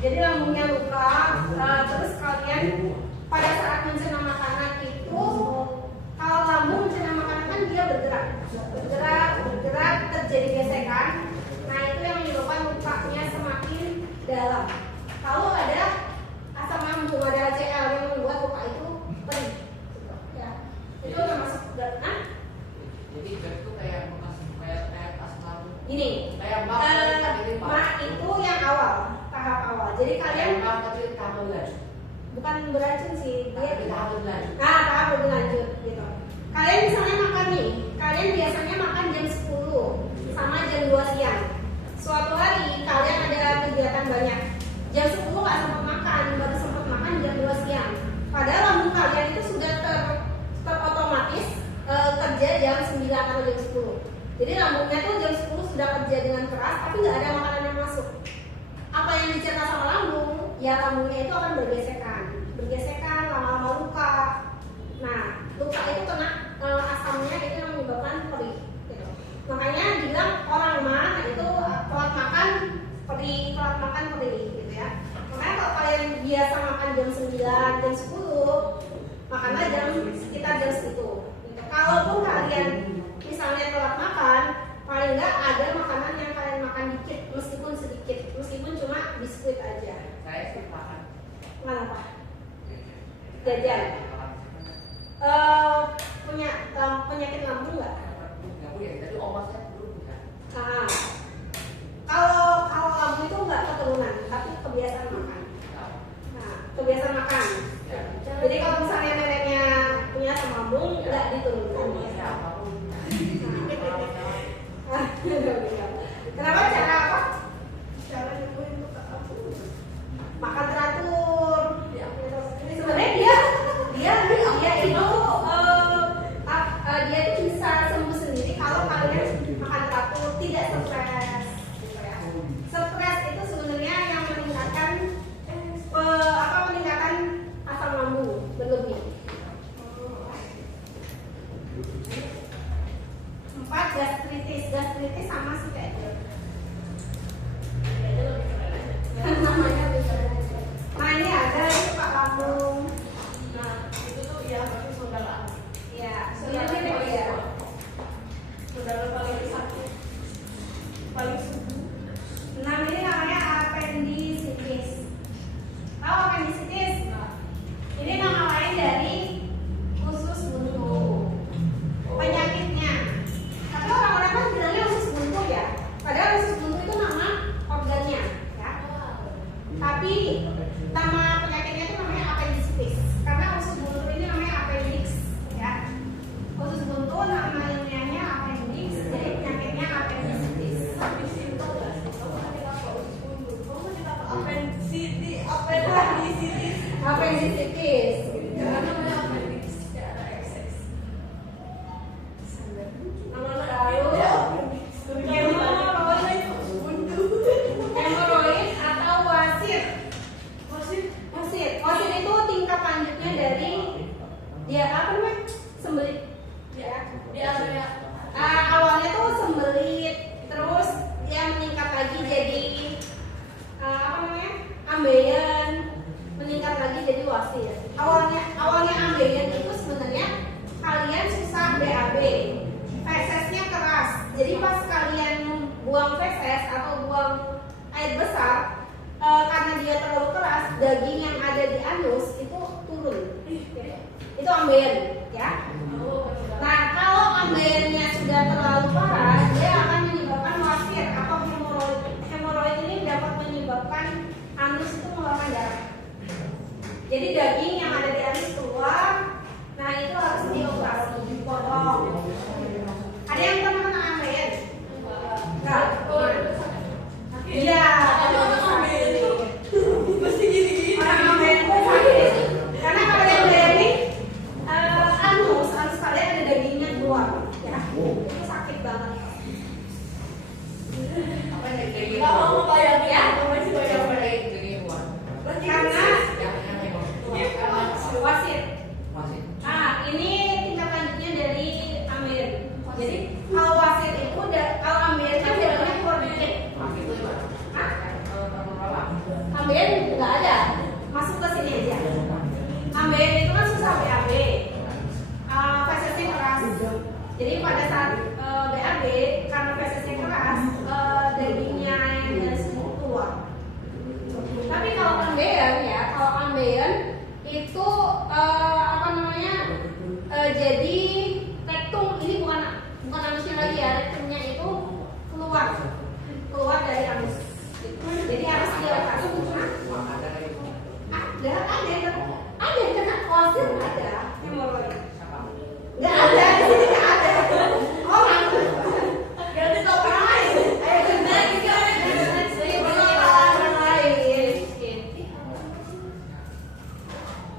Jadi lambungnya luka, terus kalian pada saat mencerna makanan itu, kalau lambung mencerna makanan kan dia bergerak, terjadi gesekan. Nah itu yang menyebabkan lukanya semakin dalam. Kalau ada asam lambung, ada HCl yang membuat luka itu perih, ya. Itu termasuk nah? Jadi itu kayak asam lambung. Ini Kayak itu yang awal, tahap awal. Jadi kalian tapi tahap berlanjut. Bukan beracun sih, dia tahap berlanjut. tahap berlanjut gitu. Kalian misalnya makan nih, kalian biasanya makan jam 10 sama jam 2 siang. Suatu hari kalian ada kegiatan banyak, jam 10 nggak sempat makan, baru sempat makan jam 2 siang. Padahal lambung kalian itu sudah terotomatis kerja jam 9 atau jam 10. Jadi lambungnya tuh jam 10 sudah kerja dengan keras, tapi nggak ada makanan yang masuk. Apa yang dicerna sama lambung? Ya lambungnya itu akan bergesekan, lama-lama luka. Nah, luka itu kena asamnya itu yang menyebabkan perih. Gitu. Makanya bilang orang mah itu telat makan perih, gitu ya. Makanya kalau kalian biasa makan jam 9, jam 10, makanlah sekitar jam segitu. Gitu. Kalaupun kalian misalnya telat makan, paling nggak ada makanan yang kalian makan dikit, meskipun sedikit, meskipun cuma biskuit aja. Saya sih makan. Kenapa? Jajan. Punya penyakit lambung nggak? Nggak punya, tapi obat saya dulu punya. Kalau lambung itu nggak keturunan, tapi kebiasaan makan. Nah, kebiasaan makan. Jadi kalau misalnya neneknya punya asam lambung, nggak diturunkan. Kenapa cara apa? Cara nyembuhin luka lambung. Makan teratur. Sebenarnya dia itu bisa sembuh sendiri kalau kalian makan teratur, tidak stres. Gitu ya. Stres itu sebenarnya yang meningkatkan asam lambung berlebih. 4 gastritis sama sih kayak itu. Namanya bisa. Nah ini ada itu Pak lambung. Nah itu tuh ya berarti saudara. Ya, saudara ya. Saudara paling sakit, paling subuh. Nah ini namanya appendicitis. Tahu appendicitis? Ini nama lain dari usus buntu. Penyakitnya. Tapi orang-orang kan bilangnya usus buntu ya. Padahal usus buntu itu nama organnya, ya. Tapi nama penyakitnya itu namanya appendicitis. Karena usus buntu ini namanya appendix, ya. Usus buntu nama ilmiahnya appendix, jadi penyakitnya appendicitis. Appendicitis. Hemoroid atau wasit. Wasit itu tingkat lanjutnya dari dia apa namanya? Sembelit. Awalnya tuh sembelit, terus dia meningkat lagi jadi ambeien, meningkat lagi jadi wasit. Awalnya ambeien itu sebenarnya kalian susah BAB, fesesnya keras. Jadi pas kalian buang feses atau buang air besar, karena dia terlalu keras, daging yang ada di anus itu turun. Itu ambeien, ya. Nah kalau ambeiennya sudah terlalu parah, dia akan menyebabkan wasir atau hemoroid. Hemoroid ini dapat menyebabkan anus itu mengeluarkan darah. Jadi daging yang ada di anus keluar. Nah itu harus dioperasi, dipotong. Ada yang pernah kena ambeien? Enggak. Iya. Mesti gini-gini. Orang ambeien itu sakit. Karena kalau yang ambeien anus kalian ada dagingnya keluar, ya. Itu sakit banget. Apa yang kayak gitu? Nggak mau bayang ya, masih bayang. Karena wasit. Masih. Ini tingkat lanjutnya dari ambeien. Nggak ada. Ada yang kena koasil nggak ada hemoroid. Nggak ada di sini nggak ada. Orang. Ganti topik lain. Ayo benar juga. Orang lain.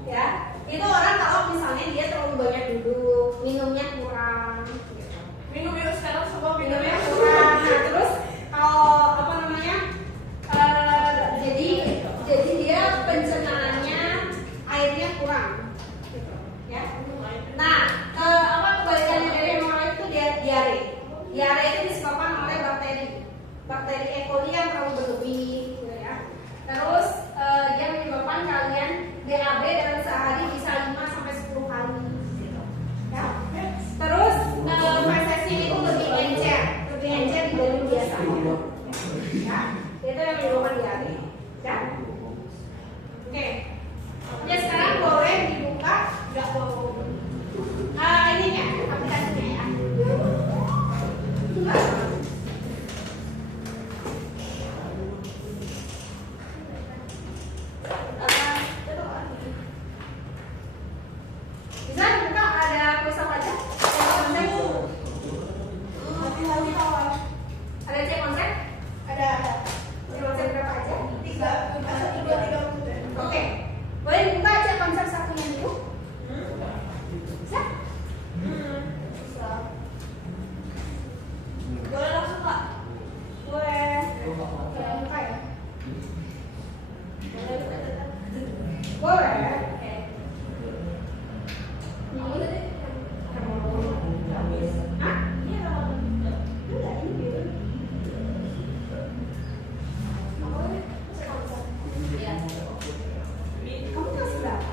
Ya, itu orang kalau misalnya dia terlalu banyak duduk, minumnya kurang. Minum sekarang semua Minumnya minumnya kurang. Nah, terus kalau apa namanya? Jadi dia pencernaannya airnya kurang. Gitu. Ya. Nah, kebalikannya dari hemoroid itu diare. Diare itu disebabkan oleh bakteri E. coli yang terlalu berlebih, gitu ya. Terus dia menyebabkan kalian BAB dalam sehari bisa 5 sampai 10 kali. Gitu. Ya. Terus fesesnya itu lebih encer dibanding biasanya. Ya, itu yang menyebabkan diare. Ya. Oke. Ya sekarang boleh dibuka, nggak mau. Ininya, aplikasinya ya. Bisa dibuka, ada pulsa pajak, ada cek konsep, ada cek konsep berapa aja? 3. Oke, boleh dibuka cek konsep satunya dulu. Bisa? Boleh langsung Kak? Boleh. Boleh buka ya? Boleh. Oke. Hah? Ini apa? Enggak, ini biru. Iya. Kamu kasih berapa?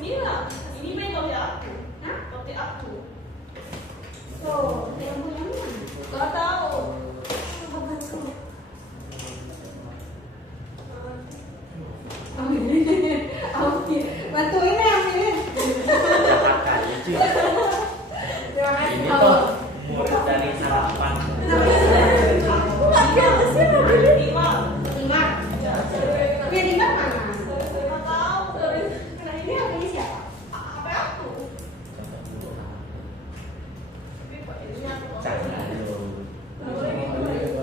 9. Ini main kopi aku. Hah? Kopi aku. Tuh, yang punya mana? Gak tahu. Bantuin ya, ambilin. Terima kasih. Ini tuh murid dari sarapan. Aku nggak tahu sih, ambilin. 5. 5. Punya 5 mana? Gak tahu. Kena Ini ini HP-nya siapa? apa aku? Tapi kok ini aku. Jangan dulu.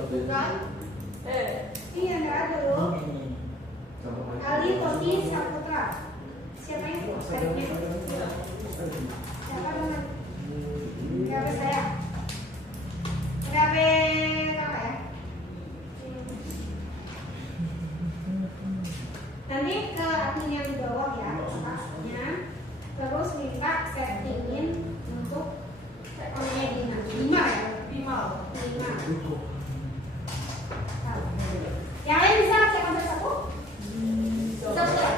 Bukan? Iya, nggak ada loh. Ali Tony Saputra. Siapa itu? Adiknya? Siapa teman? HP saya. HP kakak ya? Nanti ke admin yang di bawah ya, kakaknya. Terus minta settingin untuk sekolahnya Dina. 5 ya? 5. 5. Yang lain bisa cek konsep satu? Bisa betul?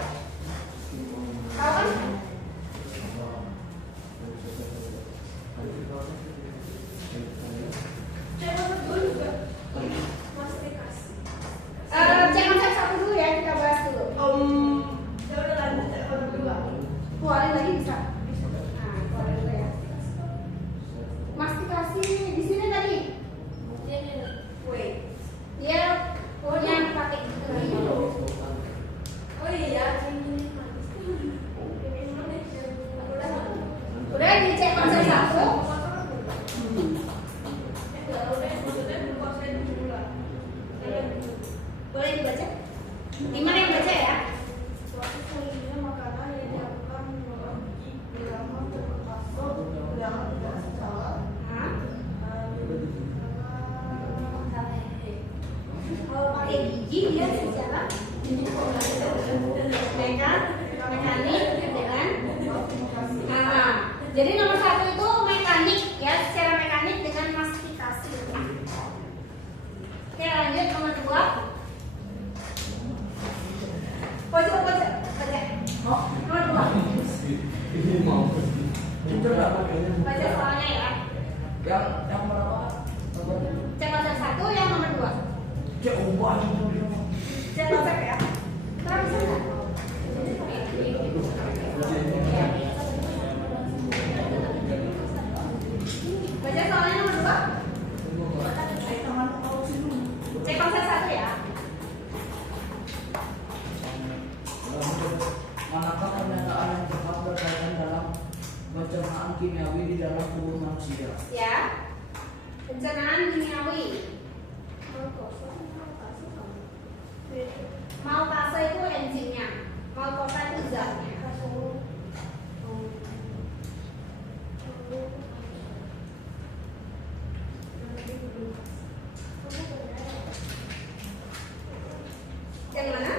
Tahu kan? Cek konsep dulu juga. Masih dikasih. Cek konsep satu dulu ya, kita bahas dulu. Ya udah lanjut cek konsep 2. Keluarin lagi bisa? Nah, keluarin dulu ya. Mastikasi di sini tadi. Wait. Dia punya pakai Oh iya, ini udah dicek konsep satu. Boleh dibaca? Di mana yang baca ya? Hah? Kalau pakai gigi dia secara mekanik dengan jadi nomor satu itu mekanik ya, secara mekanik dengan mastikasi. Oke, lanjut nomor 2. Pojok. Nomor 2. Baca soalnya ya. Yang berapa? Cek konsep 1 yang nomor 2. Cek ubah. Cek konsep ya. Terus bisa nggak? Baca soalnya nomor 2. Cek konsep 1 ya. kimiawi di dalam tubuh manusia. Ya. Pencernaan kimiawi. Maltase itu enzimnya. Maltosa itu zatnya. Yang mana?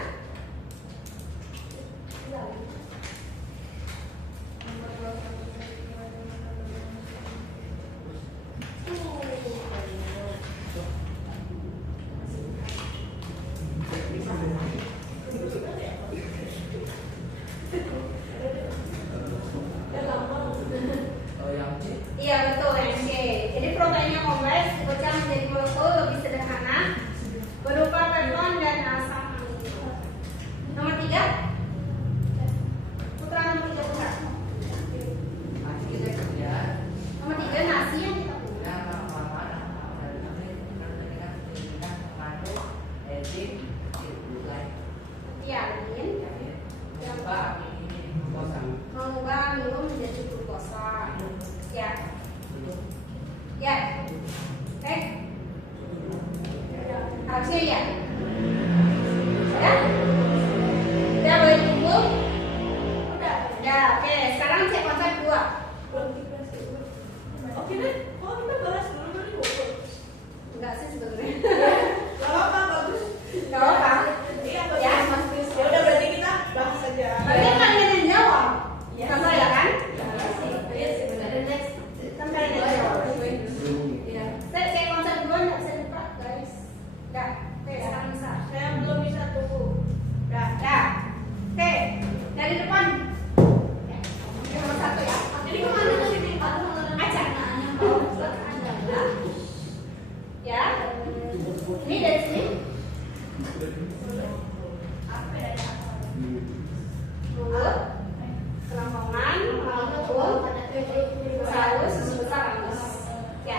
Yang C. Iya betul, MC. Jadi proteinnya kompleks dipecah menjadi molekul lebih sederhana berupa pepton dan asam amino. Nomor 3. Putra nomor 3 putra. Masih kita kerja. Nomor 3 nasi yang kita punya. Nah, lama-lama dari nanti pendidikan mengandung enzim glukosa. Yakin Mengubah ini glukosa. mengubah amino menjadi glukosa. Ya. Ya. Oke. Harusnya ya. Ya. Udah boleh dikumpul? Udah. Ya, oke. Sekarang cek konsep 2. Oke deh, kalau kita bahas dulu dari buku. Enggak sih sebetulnya. Gak apa-apa, bagus. Enggak apa-apa. Iya, Ya. bagus. Ya udah berarti kita bahas saja. Tapi kalian yang jawab. Iya. Kan saya kan? Iya sih, benar. Kan kalian yang jawab. Iya. Saya cek konsep 2 enggak bisa dibuka, guys. Enggak. Oke, sekarang bisa. Saya belum bisa tunggu. Udah, dah. Oke, dari depan. Ya, nomor 1 ya. Jadi kemana ke sini? Aja. Ya. Ini dari sini. Mulut, kerongkongan, mulut, saus, besar anus. Ya.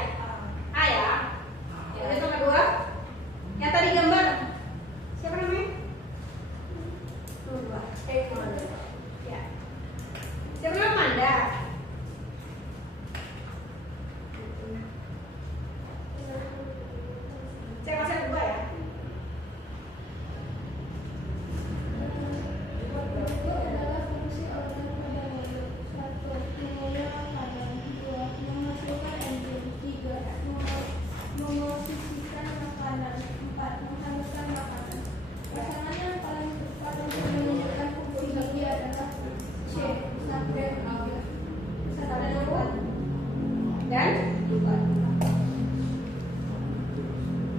A ya. Terus nomor 2. Yang tadi gambar. Siapa namanya? Nomor 2. Ya. Siapa namanya Manda? Cek konsep 2 ya. Itu adalah fungsi organ pada mulut. 1. Mengolah makanan. 2. Menghasilkan enzim. 3. Memosisikan makanan. 4. Menghaluskan makanan. Pasangan yang paling tepat untuk menunjukkan fungsi gigi adalah C. Sabda dua. Sabda dua. Dan 2.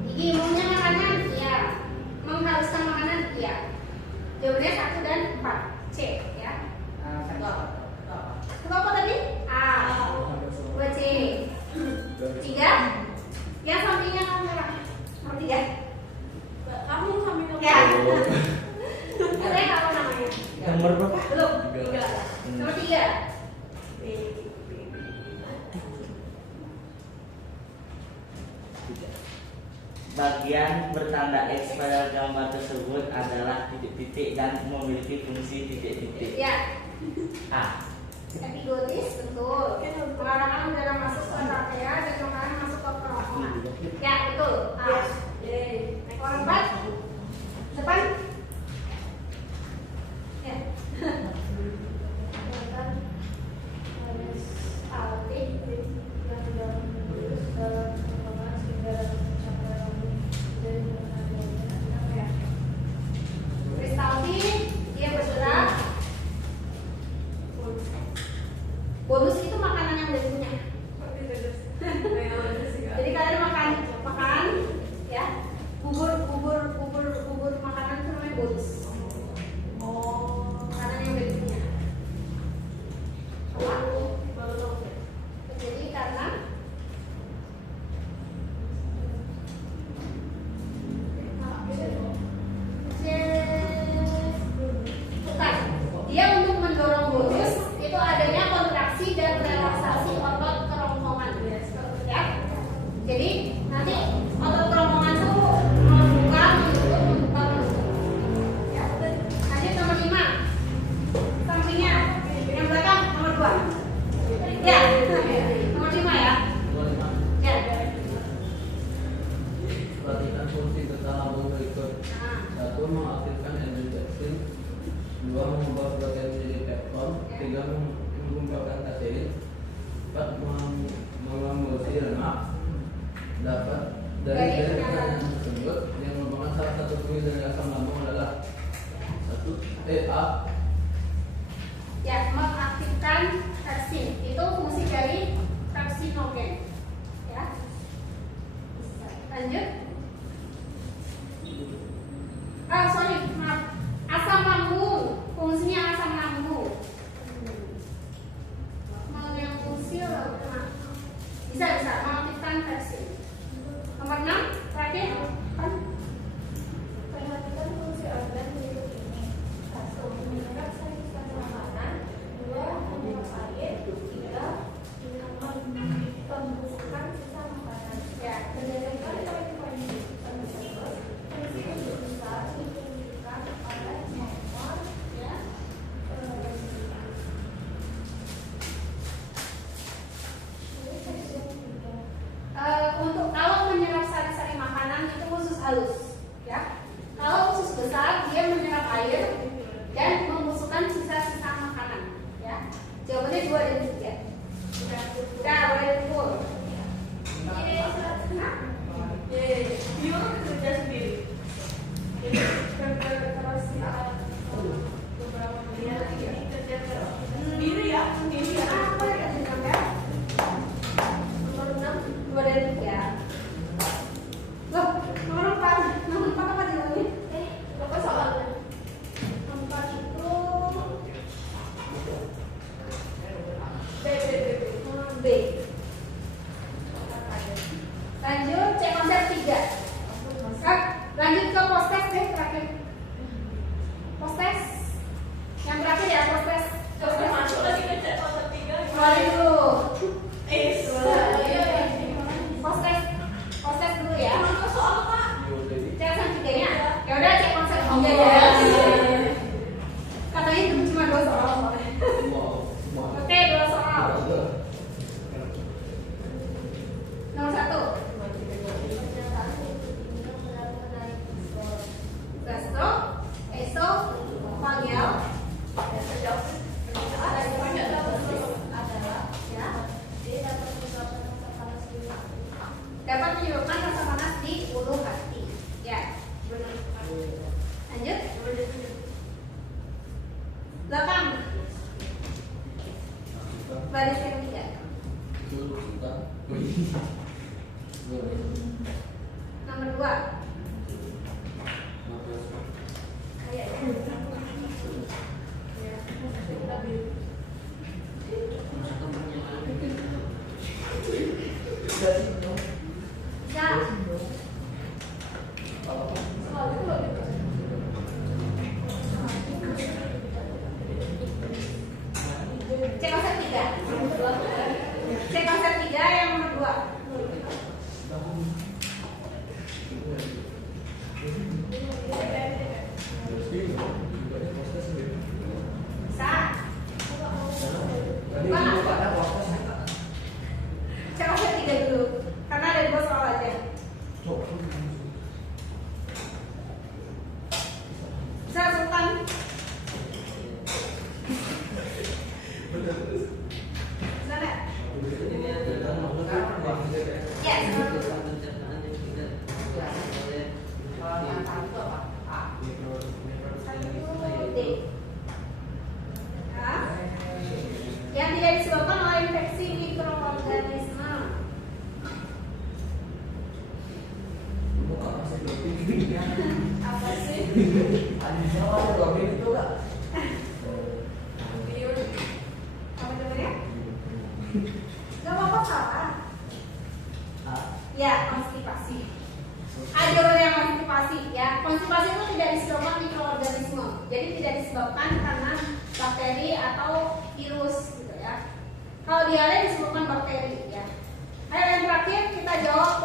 Gigi umumnya makanan, iya. Menghaluskan makanan, iya. Jawabannya 1 dan 4. C ya. Satu apa? Satu apa? Itu apa tadi? A. 2 C. 3. Yang sampingnya kamera. Nomor 3. Kamu sambil ngomong. Ya. Saya tahu namanya. Nomor berapa? Belum. 3. Nomor 3. Bagian bertanda X pada gambar tersebut adalah titik-titik dan memiliki fungsi titik-titik. Ya. A. Epiglottis betul. Pelarangan udara masuk ke trachea dan makanan masuk ke kerongkongan. Ya betul. A. Nomor 4. Depan. Ya. Kristalti dia bergerak. Bonus itu makanan yang udah punya. Jadi kalian makan ya bubur makanan itu dapat mengusi lemak dapat dari makanan tersebut yang merupakan salah satu fungsi dari asam lambung adalah satu A. Ya, mengaktifkan pepsin. Itu fungsi dari pepsinogen. Ya. Lanjut. Maaf. Asam lambung. Fungsinya asam lambung. Mau yang fungsi bisa mengaktifkan pepsin. Nomor 6, terakhir. Perhatikan fungsi organ berikut ini. 1. Menyerap sajian makanan. 2. Menyerap air. 3. Pembusukan sisa makanan. Ya. Berdasarkan poin-poin tersebut, fungsi untuk besar ditunjukkan oleh nomor Ya. Untuk kalau menyerap sari-sari makanan itu khusus halus, ya. Kalau khusus besar dia menyerap air dan membusukkan sisa-sisa makanan, ya. Jawabannya 2 dan 3. Udah boleh dikumpul. Dia kerja sendiri. terus beberapa bulan ini kerja Sendiri ya, sendiri ya. Apa yang kasih gambar? nomor 6. 2 dan 3. Loh, nomor 4. Nomor 4 apa judulnya? Apa soalnya? Nomor 4 itu B. Lanjut, cek konsep 3. Lanjut ke postes deh terakhir. Postes. Yang terakhir ya postes. Coba masuk lagi ke cek konsep 3. Keluarin dulu. Iya. Postes dulu ya. Mana soal Kak? Cek konsep 3-nya. Ya udah cek konsep 3 ya. Katanya itu cuma 2 soal. Oke, 2 soal. Nomor 1. Gastro, esophageal, dapat menyebabkan rasa panas di ulu hati. Ya, benar. Lanjut. Belakang. Baris yang 3. Nomor 2. Cek konsep 3. Cek konsep 3 yang nomor 2. Bisa. Cek konsep 3 dulu. Karena ada 2 soal aja. Bisa Sultan. Bisa nggak? Ya. D. Ya. Yang tidak disebabkan oleh infeksi mikroorganisme. Apa sih? Apa namanya? Gak apa-apa salah. Ya, konstipasi. Ada orang yang konstipasi ya. Konstipasi itu tidak disebabkan mikroorganisme. Jadi tidak disebabkan karena bakteri atau virus gitu ya. Kalau diare disebabkan bakteri ya. Ayo yang terakhir kita jawab